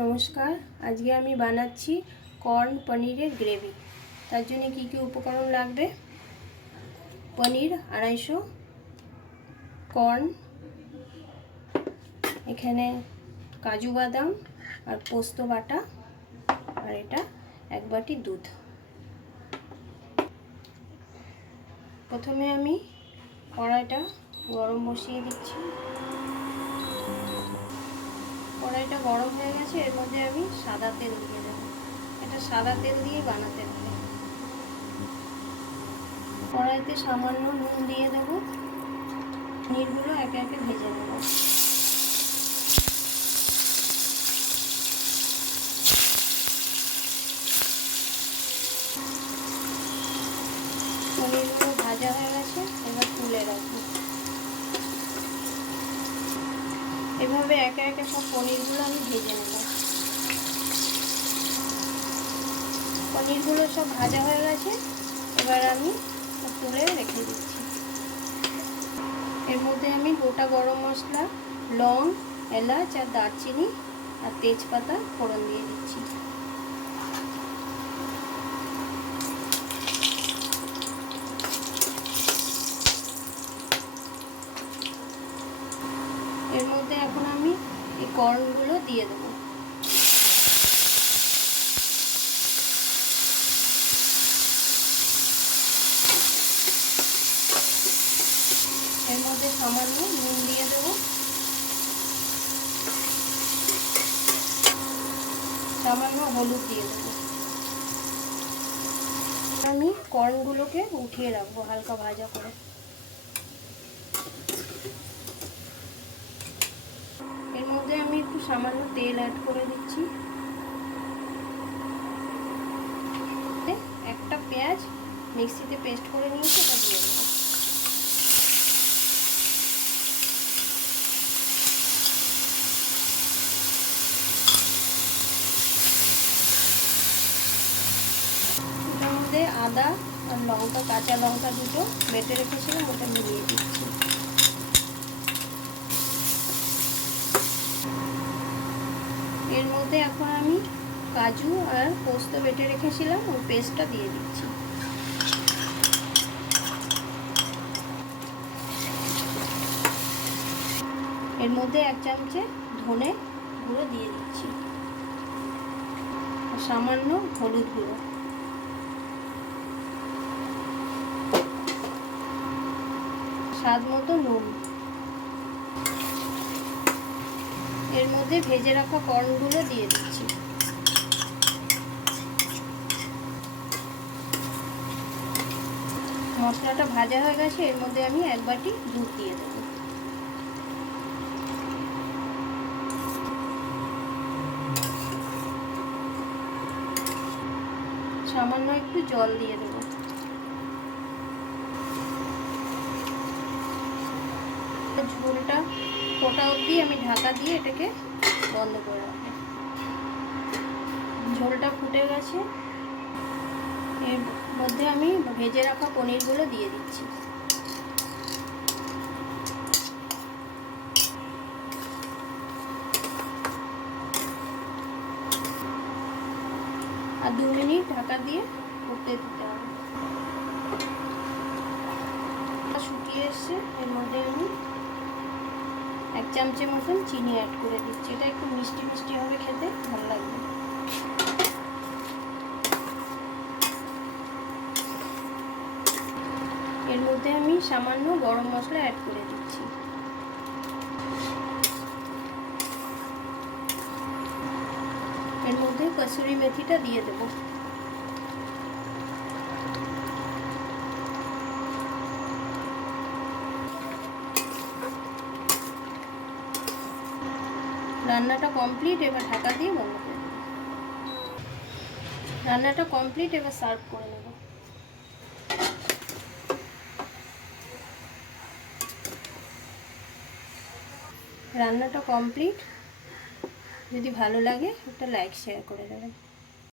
নমস্কার, আজকে আমি বানাচ্ছি কর্ন পনিরের গ্রেভি। তার জন্য কি কি উপকরণ লাগবে: পনির 250, কর্ন, এখানে কাজু বাদাম আর পোস্ত বাটা, আর এটা 1 বাটি দুধ। প্রথমে আমি কড়াইটা গরম বসিয়ে দিচ্ছি। কড়াইটা গরম হয়ে গেছে, এর মধ্যে আমি সাদা তেল দিয়ে দেবো। এটা সাদা তেল দিয়ে বানাতে হবে। কড়াইতে সামান্য নুন দিয়ে দেবো। পনিরগুলো একে একে ভেজে নেব। পনিরগুলো ভাজা হয়ে গেছে, এবার তুলে রাখবো। এভাবে একে একে সব পনিরগুলো আমি ভেজে নেব। পনিরগুলো সব ভাজা হয়ে গেছে, এবার আমি তুলে রেখে দিচ্ছি। এর মধ্যে আমি গোটা গরম মশলা, লং, এলাচ আর দারচিনি আর তেজপাতা ফোড়ন দিয়ে দিচ্ছি। এর মধ্যে এখন আমি এই কর্নগুলো দিয়ে দেবো। এর মধ্যে সামান্য নুন দিয়ে দেবো, সামান্য হলুদ দিয়ে দেবো। আমি কর্নগুলোকে উঠিয়ে রাখবো হালকা ভাজা করে। এর মধ্যে আমি একটু সামান্য তেল অ্যাড করে দিচ্ছি। একটা পেঁয়াজ মিক্সিতে পেস্ট করে নিয়েছি, এটা দিয়ে দেবো। এটার মধ্যে আদা আর লঙ্কা, কাঁচা লঙ্কা দুটো বেটে রেখেছিলাম, ওটা মিলিয়ে দিচ্ছি। এর মধ্যে এখন আমি কাজু আর পোস্ত বেটে রেখেছিলাম, ওই পেস্টটা দিয়ে দিচ্ছি। এর মধ্যে 1 চামচে ধনে গুঁড়ো দিয়ে দিচ্ছি, সামান্য হলুদ গুঁড়ো, স্বাদ মতো নুন। এর মধ্যে ভেজে রাখা কর্নগুলো দিয়ে দিচ্ছি। মশলাটা ভাজা হয়ে গেছে, এর মধ্যে আমি 1 বাটি দুধ দিয়ে দেবো। সামান্য একটু জল দিয়ে দেবো। ঝোলটা ফোটা অবধি আমি ঢাকা দিয়ে এটাকে বন্ধ করে রাখবো। ঝোলটা ফুটে গেছে, এর মধ্যে আমি ভেজে রাখা পনিরগুলো দিয়ে দিচ্ছি। আর 2 মিনিট ঢাকা দিয়ে ফুটতে দিতে হবে। শুকিয়ে এসছে, এর মধ্যে আমি 1 চামচের মতন চিনি অ্যাড করে দিচ্ছি। এটা একটু মিষ্টি মিষ্টি হবে, খেতে ভালো লাগবে। এর মধ্যে আমি সামান্য গরম মশলা অ্যাড করে দিচ্ছি। এর মধ্যে কসুরি মেথিটা দিয়ে দেব। রান্নাটা কমপ্লিট, এবার ঢাকা দিয়ে বন্ধ করে দেব। রান্নাটা কমপ্লিট, এবার সার্ভ করে নেব। রান্নাটা কমপ্লিট। যদি ভালো লাগে একটা লাইক শেয়ার করে দেবেন।